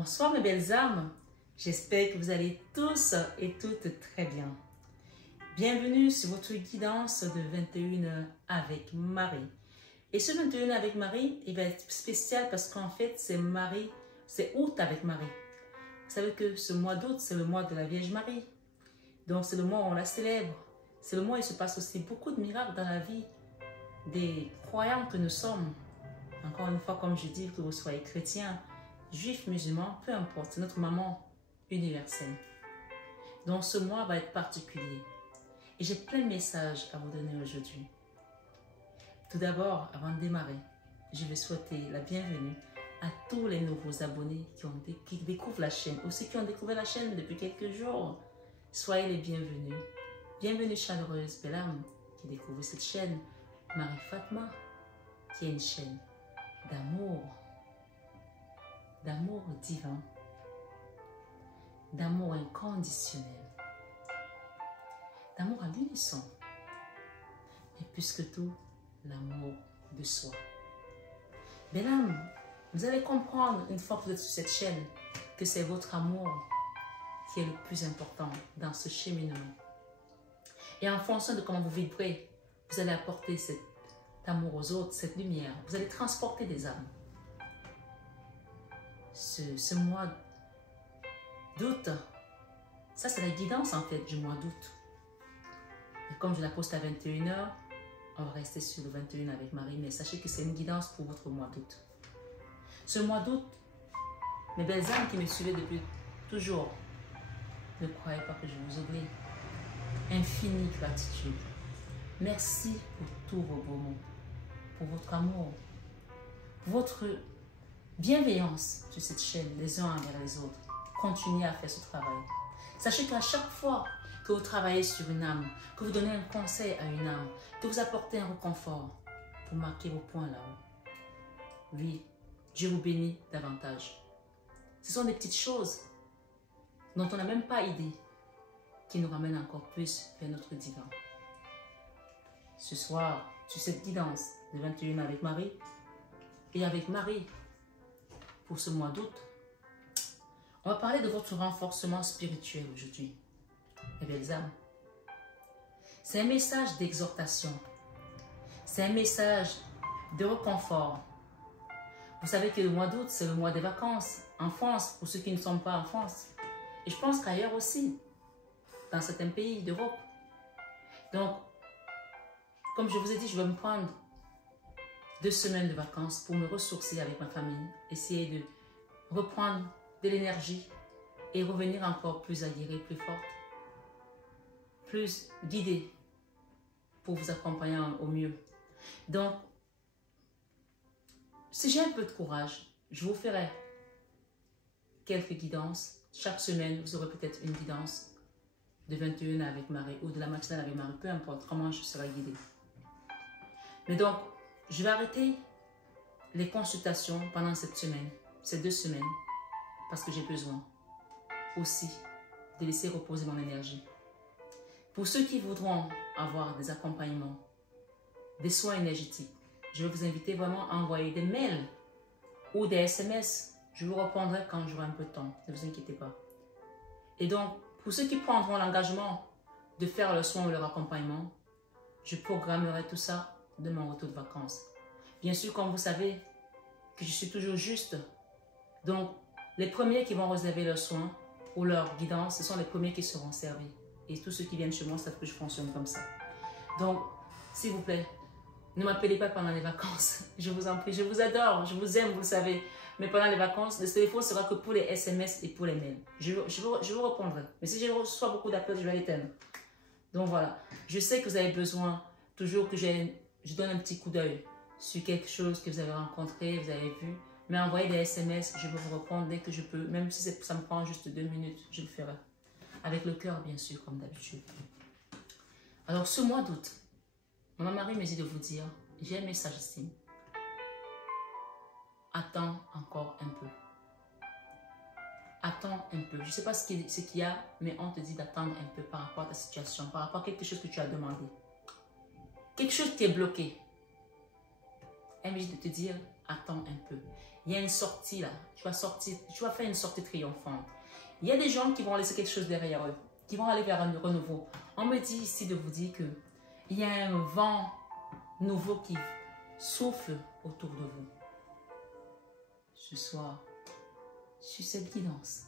Bonsoir mes belles âmes, j'espère que vous allez tous et toutes très bien. Bienvenue sur votre guidance de 21h avec Marie. Et ce 21h avec Marie, il va être spécial parce qu'en fait c'est août avec Marie. Vous savez que ce mois d'août, c'est le mois de la Vierge Marie. Donc c'est le mois où on la célèbre. C'est le mois où il se passe aussi beaucoup de miracles dans la vie des croyants que nous sommes. Encore une fois, comme je dis, que vous soyez chrétien, juif, musulman, peu importe, c'est notre maman universelle. Donc ce mois va être particulier. Et j'ai plein de messages à vous donner aujourd'hui. Tout d'abord, avant de démarrer, je vais souhaiter la bienvenue à tous les nouveaux abonnés qui découvrent la chaîne, aussi qui ont découvert la chaîne depuis quelques jours. Soyez les bienvenus. Bienvenue chaleureuse, belle âme, qui découvre cette chaîne. Marie Fatma, qui est une chaîne d'amour divin, d'amour inconditionnel, d'amour à l'unisson, et plus que tout, l'amour de soi. Belle âme, vous allez comprendre une fois que vous êtes sur cette chaîne que c'est votre amour qui est le plus important dans ce cheminement. Et en fonction de comment vous vibrez, vous allez apporter cet amour aux autres, cette lumière. Vous allez transporter des âmes. Ce mois d'août, ça c'est la guidance en fait du mois d'août. Et comme je la poste à 21h, on va rester sur le 21 avec Marie, mais sachez que c'est une guidance pour votre mois d'août. Ce mois d'août, mes belles âmes qui me suivaient depuis toujours, ne croyez pas que je vous oublie. Infinie gratitude. Merci pour tous vos beaux mots, pour votre amour, pour votre bienveillance sur cette chaîne, les uns envers les autres. Continuez à faire ce travail. Sachez qu'à chaque fois que vous travaillez sur une âme, que vous donnez un conseil à une âme, que vous apportez un réconfort, vous marquez vos points là-haut. Oui, Dieu vous bénit davantage. Ce sont des petites choses dont on n'a même pas idée, qui nous ramènent encore plus vers notre divin. Ce soir, sur cette guidance de 21 avec Marie, et avec Marie, pour ce mois d'août, on va parler de votre renforcement spirituel aujourd'hui. Mes belles âmes, c'est un message d'exhortation, c'est un message de réconfort. Vous savez que le mois d'août, c'est le mois des vacances en France, pour ceux qui ne sont pas en France. Et je pense qu'ailleurs aussi, dans certains pays d'Europe. Donc, comme je vous ai dit, je vais me prendre 2 semaines de vacances pour me ressourcer avec ma famille, essayer de reprendre de l'énergie et revenir encore plus aguerrie, plus forte, plus guidée pour vous accompagner au mieux. Donc, si j'ai un peu de courage, je vous ferai quelques guidances. Chaque semaine, vous aurez peut-être une guidance de 21 avec Marie ou de la matinale avec Marie, peu importe comment je serai guidée. Mais donc, je vais arrêter les consultations pendant cette semaine, ces 2 semaines, parce que j'ai besoin aussi de laisser reposer mon énergie. Pour ceux qui voudront avoir des accompagnements, des soins énergétiques, je vais vous inviter vraiment à envoyer des mails ou des SMS. Je vous répondrai quand j'aurai un peu de temps, ne vous inquiétez pas. Et donc, pour ceux qui prendront l'engagement de faire le soin ou leur accompagnement, je programmerai tout ça de mon retour de vacances. Bien sûr, comme vous savez, que je suis toujours juste. Donc, les premiers qui vont réserver leurs soins ou leur guidance, ce sont les premiers qui seront servis. Et tous ceux qui viennent chez moi savent que je fonctionne comme ça. Donc, s'il vous plaît, ne m'appelez pas pendant les vacances. Je vous en prie, je vous adore, je vous aime, vous le savez. Mais pendant les vacances, le téléphone sera que pour les SMS et pour les mails. Je vous répondrai. Mais si je reçois beaucoup d'appels, je vais l'éteindre. Donc voilà, je sais que vous avez besoin toujours que je donne un petit coup d'œil sur quelque chose que vous avez rencontré, vous avez vu. Mais envoyez des SMS, je vais vous répondre dès que je peux. Même si ça me prend juste 2 minutes, je le ferai. Avec le cœur, bien sûr, comme d'habitude. Alors, ce mois d'août, mon mari me dit de vous dire, j'ai un message ici. Attends encore un peu. Attends un peu. Je ne sais pas ce qu'il y a, mais on te dit d'attendre un peu par rapport à ta situation, par rapport à quelque chose que tu as demandé. Quelque chose qui est bloqué. Elle me dit de te dire, attends un peu. il y a une sortie là. Tu vas sortir, tu vas faire une sortie triomphante. Il y a des gens qui vont laisser quelque chose derrière eux, qui vont aller vers un renouveau. On me dit ici de vous dire que il y a un vent nouveau qui souffle autour de vous. Ce soir, sur cette guidance,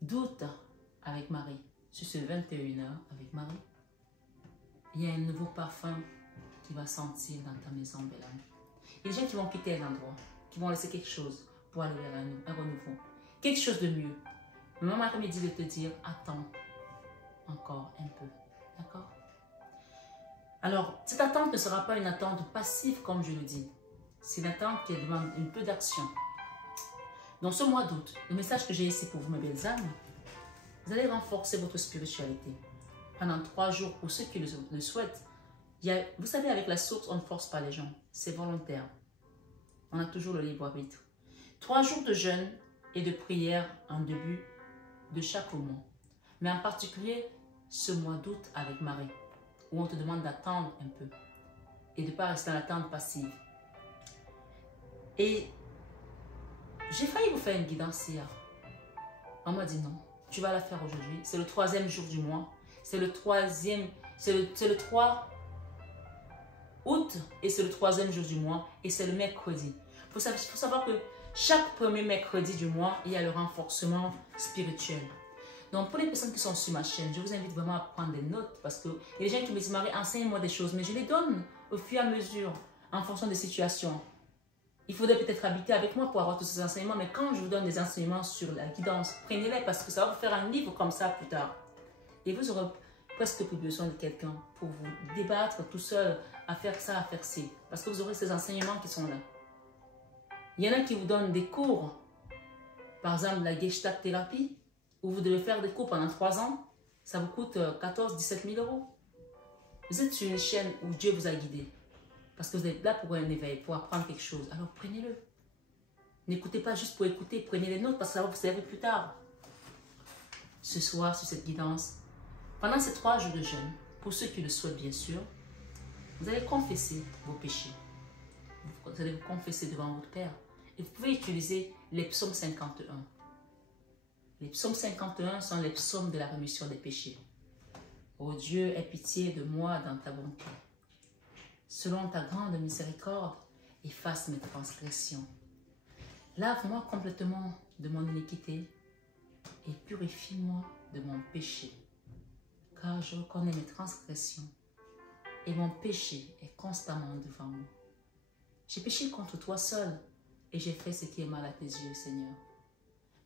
doute avec Marie, sur ce 21h avec Marie, il y a un nouveau parfum qui va sentir dans ta maison, belle âme. Il y a des gens qui vont quitter un endroit, qui vont laisser quelque chose pour aller vers un renouveau. Quelque chose de mieux. Maman Marie me dit de te dire, attends encore un peu. D'accord? Alors, cette attente ne sera pas une attente passive comme je le dis. C'est une attente qui demande un peu d'action. Dans ce mois d'août, le message que j'ai ici pour vous, mes belles âmes, vous allez renforcer votre spiritualité. Pendant 3 jours, pour ceux qui le souhaitent, vous savez, avec la source, on ne force pas les gens. C'est volontaire. On a toujours le libre arbitre. 3 jours de jeûne et de prière en début de chaque mois. Mais en particulier, ce mois d'août avec Marie, où on te demande d'attendre un peu et de ne pas rester dans l'attente passive. Et j'ai failli vous faire une guidance hier. On m'a dit non, tu vas la faire aujourd'hui. C'est le 3e jour du mois. C'est le 3e, c'est le 3 août et c'est le 3e jour du mois et c'est le mercredi. Il faut savoir que chaque premier mercredi du mois, il y a le renforcement spirituel. Donc, pour les personnes qui sont sur ma chaîne, je vous invite vraiment à prendre des notes parce que il y a des gens qui me disent, Marie, enseigne-moi des choses, mais je les donne au fur et à mesure, en fonction des situations. Il faudrait peut-être habiter avec moi pour avoir tous ces enseignements, mais quand je vous donne des enseignements sur la guidance, prenez-les parce que ça va vous faire un livre comme ça plus tard. Et vous aurez presque plus besoin de quelqu'un pour vous débattre tout seul, à faire ça, à faire ci, parce que vous aurez ces enseignements qui sont là. Il y en a qui vous donnent des cours, par exemple la Gestalt thérapie, où vous devez faire des cours pendant 3 ans, ça vous coûte 14-17 000 €. Vous êtes sur une chaîne où Dieu vous a guidé, parce que vous êtes là pour un éveil, pour apprendre quelque chose. Alors prenez-le. N'écoutez pas juste pour écouter, prenez les notes, parce que ça va vous servir plus tard. Ce soir, sur cette guidance, pendant ces 3 jours de jeûne, pour ceux qui le souhaitent bien sûr, vous allez confesser vos péchés. Vous allez vous confesser devant votre Père. Et vous pouvez utiliser les psaumes 51. Les psaumes 51 sont les psaumes de la rémission des péchés. Ô Dieu, aie pitié de moi dans ta bonté. Selon ta grande miséricorde, efface mes transgressions. Lave-moi complètement de mon iniquité et purifie-moi de mon péché. Car je reconnais mes transgressions et mon péché est constamment devant moi. J'ai péché contre toi seul et j'ai fait ce qui est mal à tes yeux, Seigneur.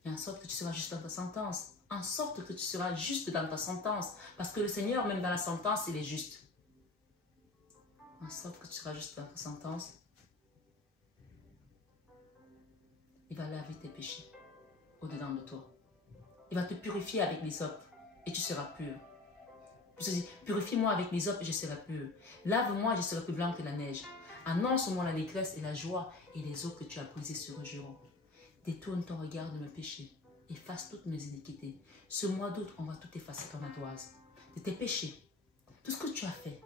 Et en sorte que tu seras juste dans ta sentence. En sorte que tu seras juste dans ta sentence. Parce que le Seigneur, même dans la sentence, il est juste. En sorte que tu seras juste dans ta sentence. Il va laver tes péchés au-dedans de toi. Il va te purifier avec l'hysope et tu seras pur. Je dis, purifie-moi avec l'hysope et je serai pur. Lave-moi et je serai plus blanc que la neige. Annonce-moi la détresse et la joie et les eaux que tu as brisées seront. Détourne ton regard de mes péchés. Efface toutes mes iniquités. Ce mois d'août, on va tout effacer ton ardoise. De tes péchés. Tout ce que tu as fait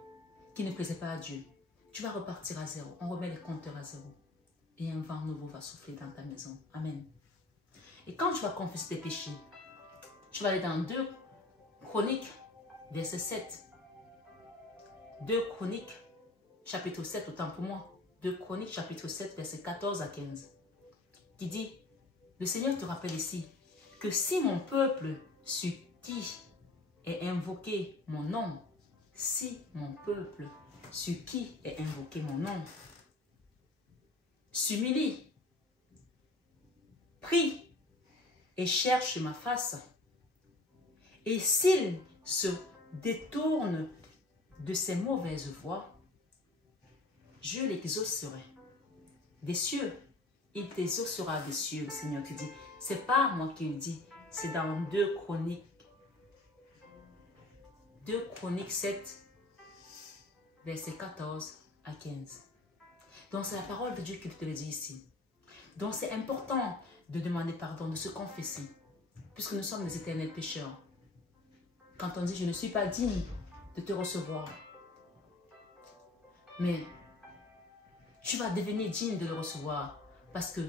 qui ne plaisait pas à Dieu. Tu vas repartir à zéro. On remet les compteurs à zéro. Et un vent nouveau va souffler dans ta maison. Amen. Et quand tu vas confesser tes péchés, tu vas aller dans 2 Chroniques, verset 7. 2 Chroniques, chapitre 7, autant pour moi. 2 Chroniques, chapitre 7, verset 14 à 15. Qui dit, le Seigneur te rappelle ici, que si mon peuple, sur qui est invoqué mon nom, si mon peuple, sur qui est invoqué mon nom, s'humilie, prie et cherche ma face, et s'il se détourne de ses mauvaises voies, je l'exaucerai des cieux. Il t'exaucera des cieux, le Seigneur te dit. Ce n'est pas moi qui le dis, c'est dans 2 Chroniques. 2 Chroniques 7, versets 14 à 15. Donc c'est la parole de Dieu qui te le dit ici. Donc c'est important de demander pardon, de se confesser, puisque nous sommes des éternels pécheurs. Quand on dit, je ne suis pas digne de te recevoir, mais tu vas devenir digne de le recevoir, Parce que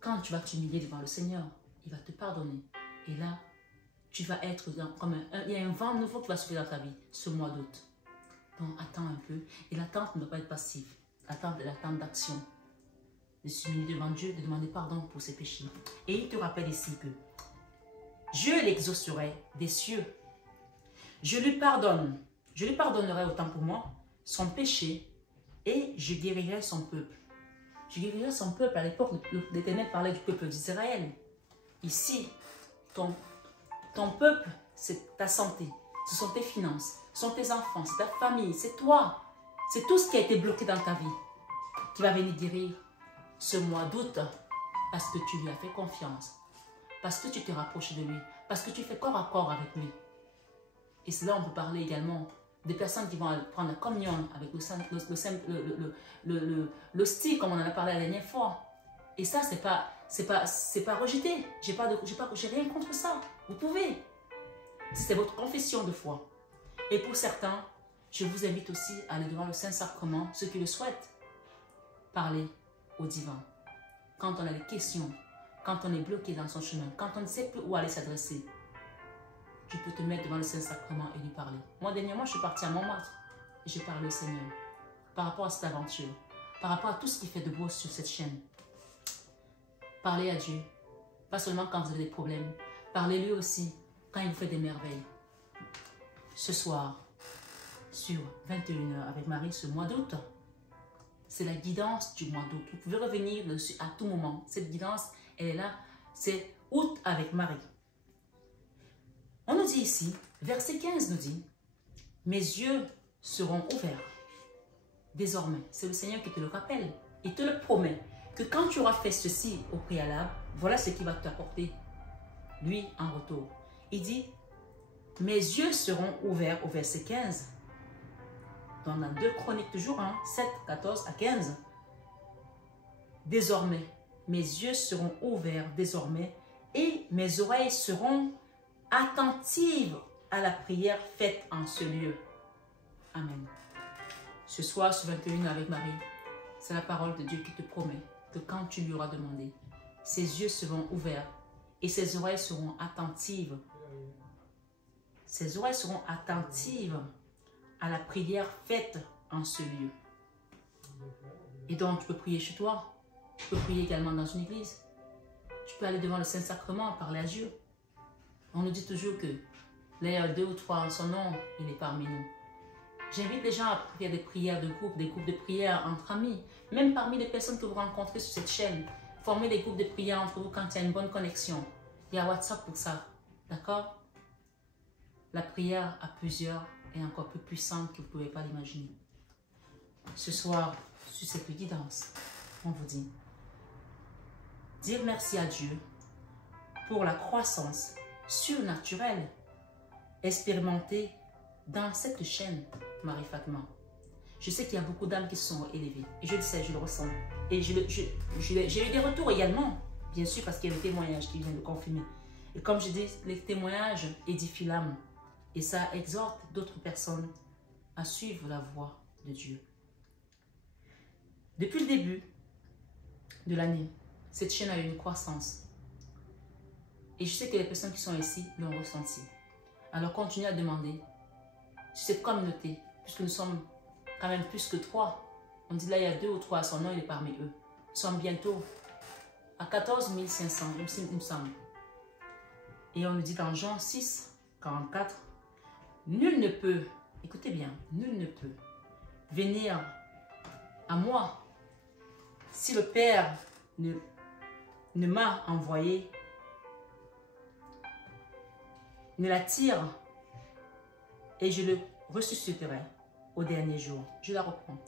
quand tu vas t'humilier devant le Seigneur, il va te pardonner. Et là, tu vas être comme il y a un vent nouveau qui va souffler dans ta vie ce mois d'août. Donc, attends un peu. Et l'attente ne doit pas être passive. L'attente est l'attente d'action. De s'humilier devant Dieu, de demander pardon pour ses péchés. Et il te rappelle ici que je l'exaucerai des cieux. Je lui pardonnerai autant pour moi son péché et je guérirai son peuple. Je guérirai son peuple. À l'époque, l'Éternel parlait du peuple d'Israël. Ici, ton peuple, c'est ta santé, ce sont tes finances, ce sont tes enfants, c'est ta famille, c'est toi. C'est tout ce qui a été bloqué dans ta vie qui va venir guérir ce mois d'août parce que tu lui as fait confiance, parce que tu te rapproches de lui, parce que tu fais corps à corps avec lui. Et cela, on peut parler également des personnes qui vont prendre la communion avec l'hostie, comme on en a parlé la dernière fois. Et ça, c'est pas rejeté. J'ai rien contre ça. Vous pouvez. C'est votre confession de foi. Et pour certains, je vous invite aussi à aller devant le Saint-Sacrement, ceux qui le souhaitent. Parler au divin. Quand on a des questions, quand on est bloqué dans son chemin, quand on ne sait plus où aller s'adresser, tu peux te mettre devant le Saint-Sacrement et lui parler. Moi, dernièrement, je suis partie à Montmartre et j'ai parlé au Seigneur par rapport à cette aventure, par rapport à tout ce qui fait de beau sur cette chaîne. Parlez à Dieu, pas seulement quand vous avez des problèmes. Parlez-lui aussi quand il vous fait des merveilles. Ce soir, sur 21h avec Marie, ce mois d'août, c'est la guidance du mois d'août. Vous pouvez revenir dessus à tout moment. Cette guidance, elle est là. C'est août avec Marie. On nous dit ici, verset 15 nous dit, « Mes yeux seront ouverts. » Désormais, c'est le Seigneur qui te le rappelle. Il te le promet que quand tu auras fait ceci au préalable, voilà ce qu'il va t'apporter, lui, en retour. Il dit, « Mes yeux seront ouverts » au verset 15. Dans 2 Chroniques toujours, 7, 14 à 15. Désormais, mes yeux seront ouverts désormais et mes oreilles seront attentives à la prière faite en ce lieu. Amen. Ce soir, sur 21 avec Marie, c'est la parole de Dieu qui te promet que quand tu lui auras demandé, ses yeux seront ouverts et ses oreilles seront attentives. Ses oreilles seront attentives à la prière faite en ce lieu. Et donc, tu peux prier chez toi. Tu peux prier également dans une église. Tu peux aller devant le Saint-Sacrement, parler à Dieu. On nous dit toujours que là, il y a 2 ou 3 en son nom, il est parmi nous. J'invite les gens à faire des prières de groupe, des groupes de prières entre amis, même parmi les personnes que vous rencontrez sur cette chaîne. Formez des groupes de prières entre vous quand il y a une bonne connexion. Il y a WhatsApp pour ça, d'accord? La prière à plusieurs est encore plus puissante que vous ne pouvez pas l'imaginer. Ce soir, sur cette guidance, on vous dit, dire merci à Dieu pour la croissance surnaturelle expérimentée dans cette chaîne, Marie-Fatima. Je sais qu'il y a beaucoup d'âmes qui se sont élevées. Et je le sais, je le ressens. Et j'ai eu des retours également, bien sûr, parce qu'il y a des témoignages qui viennent de confirmer. Et comme je dis, les témoignages édifient l'âme. Et ça exhorte d'autres personnes à suivre la voie de Dieu. Depuis le début de l'année, cette chaîne a eu une croissance. Et je sais que les personnes qui sont ici l'ont ressenti. Alors continuez à demander sur cette communauté, puisque nous sommes quand même plus que 3. On dit là, il y a 2 ou 3 à son nom, il est parmi eux. Nous sommes bientôt à 14 500, il me semble. Et on nous dit dans Jean 6, 44, nul ne peut, écoutez bien, nul ne peut venir à moi si le Père ne m'a envoyé, ne l'attire et je le ressusciterai au dernier jour. Je la reprends.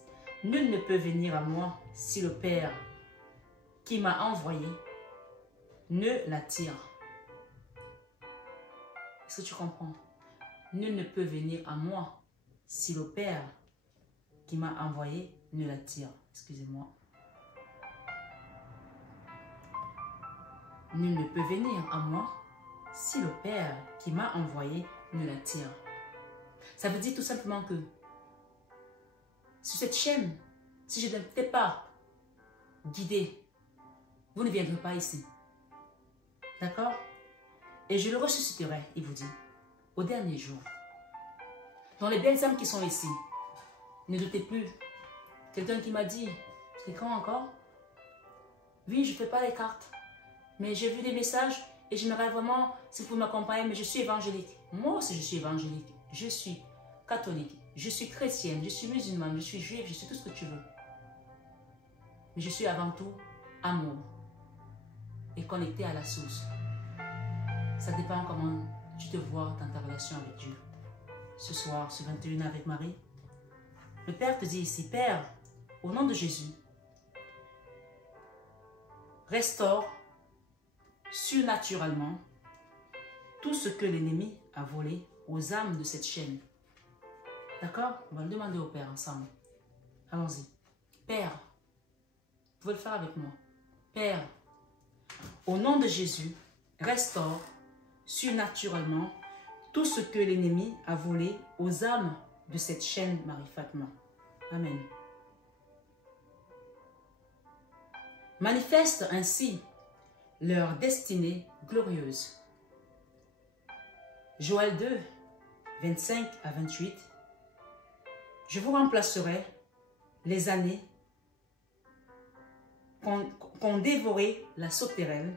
Nul ne peut venir à moi si le Père qui m'a envoyé ne l'attire. Est-ce que tu comprends? Nul ne peut venir à moi si le Père qui m'a envoyé ne l'attire. Excusez-moi. Nul ne peut venir à moi si le Père qui m'a envoyé ne l'attire. Ça veut dire tout simplement que sur cette chaîne, si je n'étais pas guidée vous ne viendrez pas ici. D'accord? Et je le ressusciterai, il vous dit, au dernier jour. Dans les belles âmes qui sont ici, ne doutez plus. Quelqu'un qui m'a dit, c'est quand encore? Oui, je ne fais pas les cartes. Mais j'ai vu des messages et j'aimerais vraiment, si vous pouvez m'accompagner, mais je suis évangélique. Moi aussi, je suis évangélique. Je suis catholique. Je suis chrétienne. Je suis musulmane. Je suis juive. Je suis tout ce que tu veux. Mais je suis avant tout amour et connecté à la source. Ça dépend comment tu te vois dans ta relation avec Dieu. Ce soir, ce 21 avec Marie, le Père te dit ici, Père, au nom de Jésus, restaure surnaturellement tout ce que l'ennemi a volé aux âmes de cette chaîne. D'accord? On va le demander au Père ensemble. Allons-y. Père, vous pouvez le faire avec moi. Père, au nom de Jésus, restaure surnaturellement tout ce que l'ennemi a volé aux âmes de cette chaîne Marie-Fatma. Amen. Manifeste ainsi leur destinée glorieuse. Joël 2, 25 à 28. Je vous remplacerai les années qu'ont dévoré la sauterelle,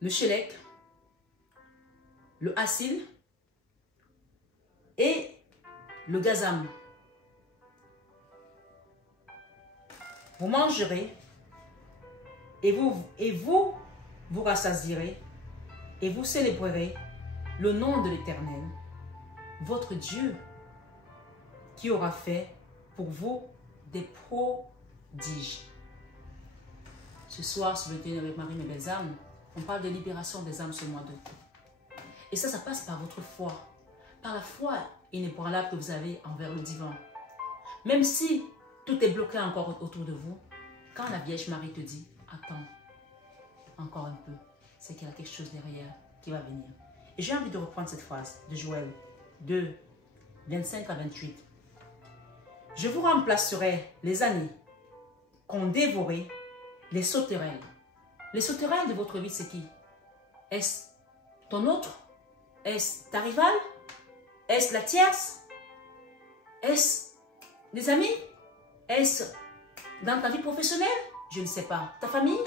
le shélek, le hassil et le gazam. Vous mangerez et vous vous rassasierez et vous célébrerez le nom de l'Éternel, votre Dieu, qui aura fait pour vous des prodiges. Ce soir, sur le 21 avec Marie, mes belles âmes, on parle de libération des âmes ce mois d'août. Et ça passe par votre foi, par la foi inébranlable que vous avez envers le divin. Même si tout est bloqué encore autour de vous, quand la Vierge Marie te dit, attends encore un peu, c'est qu'il y a quelque chose derrière qui va venir. Et j'ai envie de reprendre cette phrase de Joël 2, 25 à 28. Je vous remplacerai les années qu'ont dévoré les sauterelles. Les sauterelles de votre vie, c'est qui? Est-ce ton autre? Est-ce ta rivale? Est-ce la tierce? Est-ce des amis? Est-ce dans ta vie professionnelle? Je ne sais pas. Ta famille?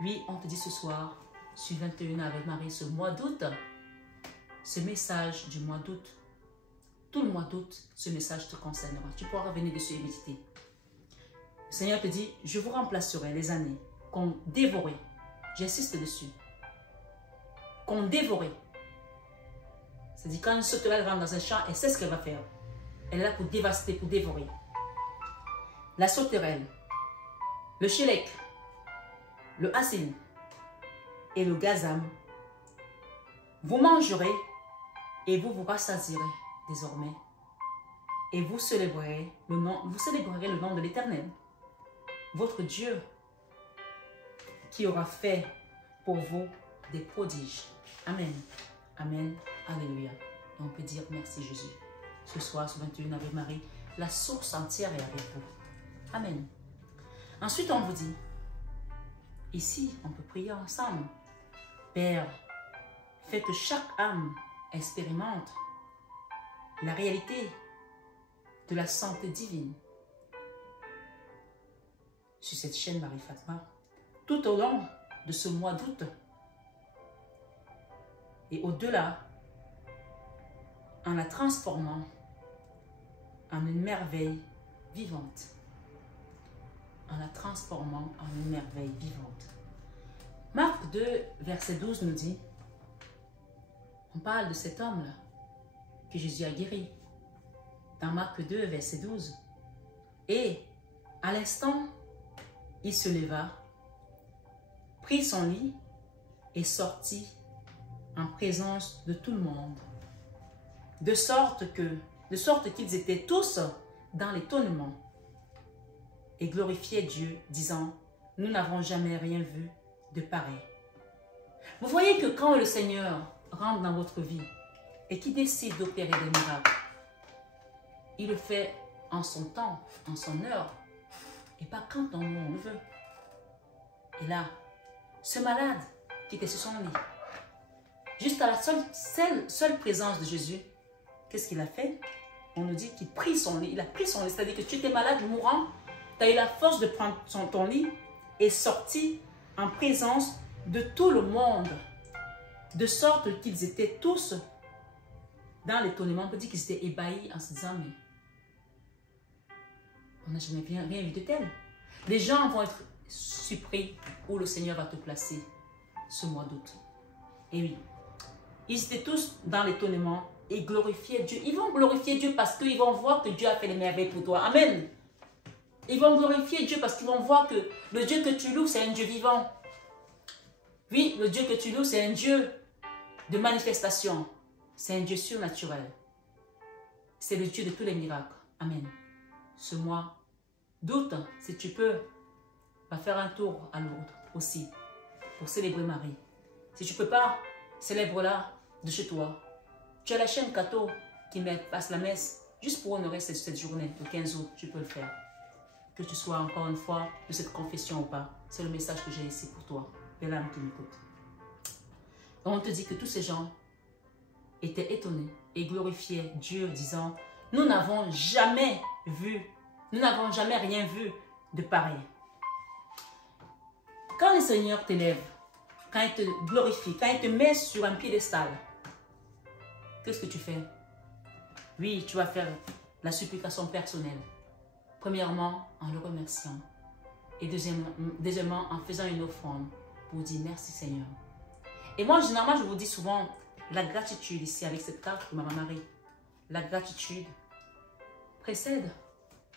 Oui, on te dit ce soir, sur 21 avec Marie, ce mois d'août, ce message du mois d'août, tout le mois d'août, ce message te concernera. Tu pourras revenir dessus et méditer. Le Seigneur te dit, je vous remplacerai les années qu'ont dévoré. J'insiste dessus. Qu'ont dévoré. C'est-à-dire, quand une sauterelle rentre dans un champ, elle sait ce qu'elle va faire. Elle est là pour dévaster, pour dévorer. La sauterelle, le shélek, le hassil et le gazam, vous mangerez et vous vous rassasierez désormais. Et vous célébrerez le nom de l'Éternel, votre Dieu, qui aura fait pour vous des prodiges. Amen. Amen. Alléluia. Et on peut dire merci Jésus. Ce soir, ce 21 avec Marie, la source entière est avec vous. Amen. Ensuite, on vous dit, ici, on peut prier ensemble. Père, fais que chaque âme expérimente la réalité de la santé divine sur cette chaîne Marie-Fatma tout au long de ce mois d'août et au-delà, en la transformant en une merveille vivante. En la transformant en une merveille vivante. Marc 2, verset 12 nous dit, on parle de cet homme-là que Jésus a guéri. Dans Marc 2, verset 12. Et à l'instant, il se leva, prit son lit et sortit en présence de tout le monde. De sorte qu'ils étaient tous dans l'étonnement et glorifiaient Dieu, disant, nous n'avons jamais rien vu de pareil. Vous voyez que quand le Seigneur rentre dans votre vie et qu'il décide d'opérer des miracles, il le fait en son temps, en son heure, et pas quand on le veut. Et là, ce malade qui était sur son lit, jusqu'à la seule présence de Jésus, qu'est-ce qu'il a fait? On nous dit qu'il prit son lit. Il a pris son lit, c'est-à-dire que tu étais malade, mourant, tu as eu la force de prendre ton lit et sorti en présence de tout le monde, de sorte qu'ils étaient tous dans l'étonnement. On peut dire qu'ils étaient ébahis en se disant, mais on n'a jamais rien vu de tel. Les gens vont être surpris où le Seigneur va te placer ce mois d'août. Et oui, ils étaient tous dans l'étonnement et glorifiaient Dieu. Ils vont glorifier Dieu parce qu'ils vont voir que Dieu a fait les merveilles pour toi. Amen. Ils vont glorifier Dieu parce qu'ils vont voir que le Dieu que tu loues, c'est un Dieu vivant. Oui, le Dieu que tu loues, c'est un Dieu de manifestation. C'est un Dieu surnaturel. C'est le Dieu de tous les miracles. Amen. Ce mois d'août, si tu peux, va faire un tour à Lourdes aussi pour célébrer Marie. Si tu ne peux pas, célèbre-la de chez toi. Tu as la chaîne Cato qui passe la messe juste pour honorer cette journée, le 15 août, tu peux le faire. Que tu sois encore une fois de cette confession ou pas, c'est le message que j'ai ici pour toi, belle âme qui m'écoute. On te dit que tous ces gens étaient étonnés et glorifiaient Dieu, disant, nous n'avons jamais vu, nous n'avons jamais rien vu de pareil. Quand le Seigneur t'élève, quand il te glorifie, quand il te met sur un piédestal, qu'est-ce que tu fais? Oui, tu vas faire la supplication personnelle. Premièrement, en le remerciant. Et deuxièmement, en faisant une offrande pour dire merci Seigneur. Et moi, généralement, je vous dis souvent la gratitude ici avec cette carte de Maman Marie. La gratitude précède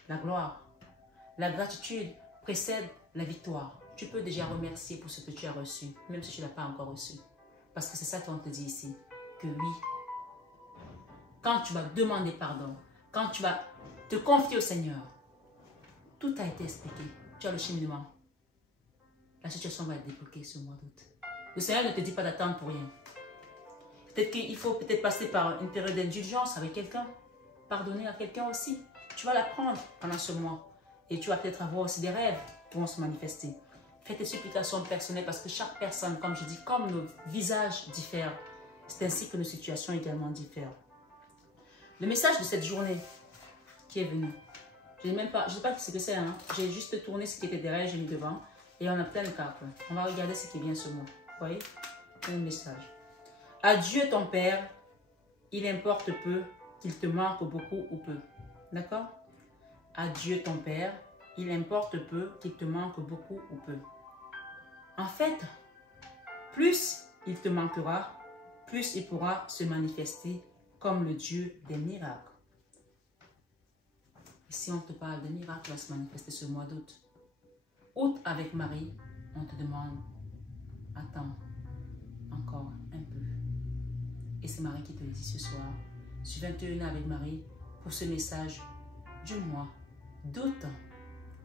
la gloire. La gratitude précède la victoire. Tu peux déjà remercier pour ce que tu as reçu, même si tu ne l'as pas encore reçu. Parce que c'est ça qu'on te dit ici. Que oui, quand tu vas demander pardon, quand tu vas te confier au Seigneur, tout a été expliqué. Tu as le cheminement. La situation va être débloquée ce mois d'août. Le Seigneur ne te dit pas d'attendre pour rien. Peut-être qu'il faut passer par une période d'indulgence avec quelqu'un. Pardonner à quelqu'un aussi. Tu vas l'apprendre pendant ce mois. Et tu vas peut-être avoir aussi des rêves qui vont se manifester. Fais tes supplications personnelles parce que chaque personne, comme je dis, comme nos visages diffèrent, c'est ainsi que nos situations également diffèrent. Le message de cette journée qui est venu, je ne sais pas ce que c'est, hein? J'ai juste tourné ce qui était derrière, j'ai mis devant et on a plein de cartes. On va regarder ce qui vient ce mot. Vous voyez? Un message. Adieu ton père, il importe peu qu'il te manque beaucoup ou peu. D'accord? Adieu ton père, il importe peu qu'il te manque beaucoup ou peu. En fait, plus il te manquera, plus il pourra se manifester comme le Dieu des miracles. Ici, on te parle de miracles qui va se manifester ce mois d'août. Août avec Marie, on te demande, attends encore un peu. Et c'est Marie qui te le dit ce soir. Je suis 21 avec Marie pour ce message du mois d'août.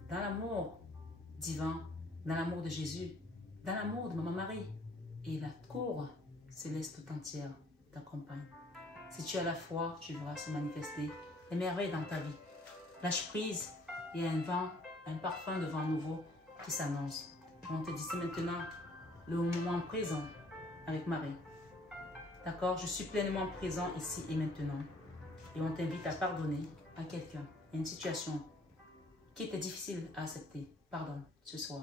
Dans l'amour divin, dans l'amour de Jésus, dans l'amour de Maman Marie. Et la cour céleste tout entière t'accompagne. Si tu as la foi, tu verras se manifester les merveilles dans ta vie. Lâche prise, il y a un vent, un parfum de vent nouveau qui s'annonce. On te dit c'est maintenant le moment présent avec Marie. D'accord? Je suis pleinement présent ici et maintenant. Et on t'invite à pardonner à quelqu'un. Il y a une situation qui était difficile à accepter. Pardonne ce soir.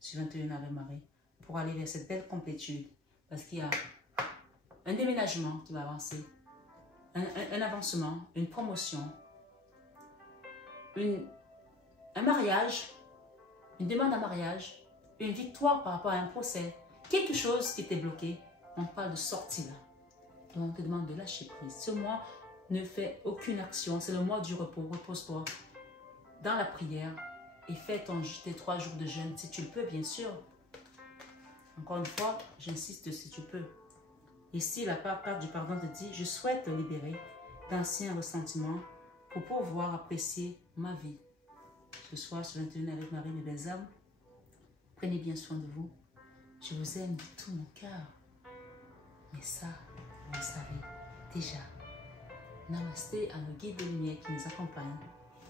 Je suis 21 avec Marie pour aller vers cette belle complétude. Parce qu'il y a un déménagement qui va avancer. Un avancement, une promotion, un mariage, une demande en mariage, une victoire par rapport à un procès, quelque chose qui était bloqué. On parle de sortie là. Donc on te demande de lâcher prise. Ce mois ne fait aucune action. C'est le mois du repos. Repose-toi dans la prière et fais tes 3 jours de jeûne si tu le peux, bien sûr. Encore une fois, j'insiste si tu peux. Ici, la carte du pardon te dit, je souhaite te libérer d'anciens ressentiments pour pouvoir apprécier ma vie. Ce soir, je suis 21 avec Marie, mes belles âmes. Prenez bien soin de vous. Je vous aime de tout mon cœur. Mais ça, vous le savez déjà. Namasté à nos guides de lumière qui nous accompagnent.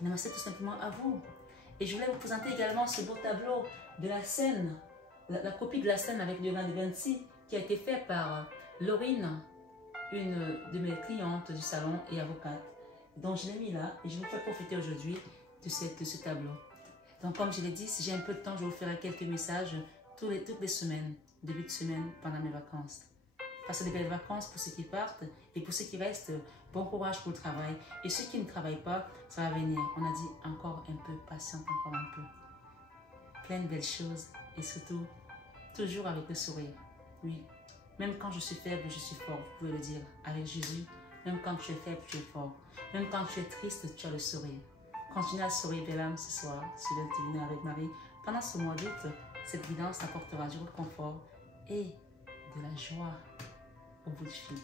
Namasté tout simplement à vous. Et je voulais vous présenter également ce beau tableau de la scène la copie de la scène avec Leonardo da Vinci qui a été faite par Laurine, une de mes clientes du salon et avocate. Donc je l'ai mis là et je vous fais profiter aujourd'hui de ce tableau. Donc comme je l'ai dit, si j'ai un peu de temps, je vous ferai quelques messages toutes les semaines, début de semaine, pendant mes vacances. Passez de belles vacances pour ceux qui partent et pour ceux qui restent, bon courage pour le travail. Et ceux qui ne travaillent pas, ça va venir. On a dit encore un peu, patiente encore un peu. Plein de belles choses et surtout, toujours avec le sourire. Oui, même quand je suis faible, je suis fort, vous pouvez le dire. Avec Jésus, même quand tu es faible, tu es fort. Même quand tu es triste, tu as le sourire. Continuez à sourire, belle âme, ce soir, sur le dîner avec Marie. Pendant ce mois d'août, cette guidance apportera du réconfort et de la joie au bout du fil.